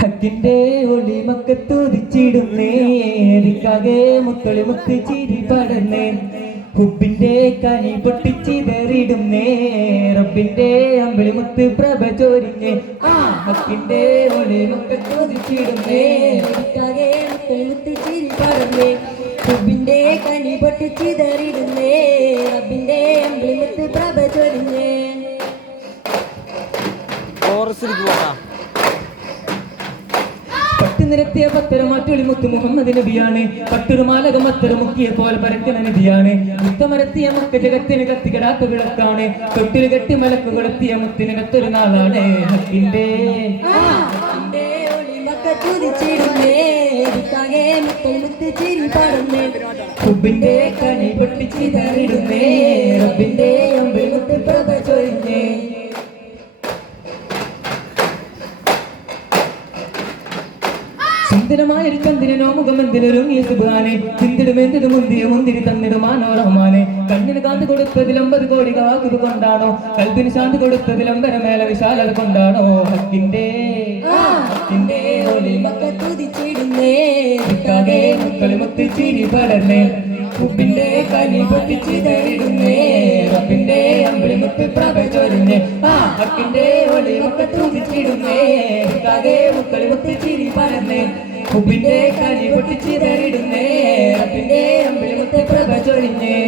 ഹക്കിന്റെ ഒളി മക്കത്തുതിച്ചിടുന്നേ ദിക്കാകെ മുത്തൊളി മുത്ത് ചിരി പടന്നേ ഹുബിന്റെ കനി പൊട്ടിച്ചിതറിടുന്നേ റബ്ബിന്റെ അമ്പിളി മുത്ത് പ്രഭ ചോരിഞ്ഞേ ഹക്കിന്റെ ഒളി മക്കത്തുതിച്ചിടുന്നേ ദിക്കാകെ മുത്തൊളി മുത്ത് ചിരി പടന്നേ ഹുബിന്റെ കനി പൊട്ടിച്ചിതറിടുന്നേ റബ്ബിന്റെ അമ്പിളി മുത്ത് പ്രഭ ചോരിഞ്ഞേ. നിരത്തിയ പത്തര മാറ്റൊളി മുത്ത് മുഹമ്മദ് നബിയാണ്. പട്ടുറുമാലകം അത്തര മുക്കിയ പോലെ പരക്കണ നബിയാണ്. മുത്തമരത്തിയ മുക്ക ജഗത്തിന് കത്തിക്കിടാത്ത വിളക്കാണ്. തൊട്ടിൽ കെട്ടി മലക്ക് കൊളുത്തിയ മുത്തിനകത്തൊരു നാളാണ്. ഹക്കിന്റെ ഹുബിന്റെ കനി പൊട്ടിച്ചിതറിടുന്നേ റബ്ബിന്റെ അമ്പിളി മുത്ത് പ്രഭ ചൊരിഞ്ഞേ. സുന്ദരമായൊരു ചന്ദ്രനോ മുഖമെന്തിനൊരുങ്ങിയ സുബാനെ ചിന്തിടുമെന്തിനു മുന്തിയ മുന്തിരി തന്നിടുമാനോ റഹ്മാനെ. കണ്ണിന് കാന്തി കൊടുത്തതിൽ 50 കോടി വാക്കുത് കൊണ്ടാണോ കൽബിന് ശാന്തി കൊടുത്തതിൽ അമ്പരമേല വിശാലത കൊണ്ടാണോ. ഹക്കിന്റെ ഒളി മക്കത്തുതിച്ചിടുന്നേ ദിക്കാകെ മുത്തൊളി മുത്ത് ചിരി പടർന്നേ ഹുബിന്റെ കനി പൊട്ടിച്ചിതറിടുന്നേ റബ്ബിന്റെ അമ്പിളി മുത്ത് പ്രഭ ചൊരിഞ്ഞേ. ഹക്കിന്റെ ഒളി മക്കത്തുതിച്ചിടുന്നേ ദിക്കാകെ മുത്തൊളി മുത്ത് ചിരി പടർന്നേ ഹുബിന്റെ കനി പൊട്ടിച്ചിതറിടുന്നേ റബ്ബിന്റെ അമ്പിളി മുത്ത് പ്രഭ ചൊരിഞ്ഞേ.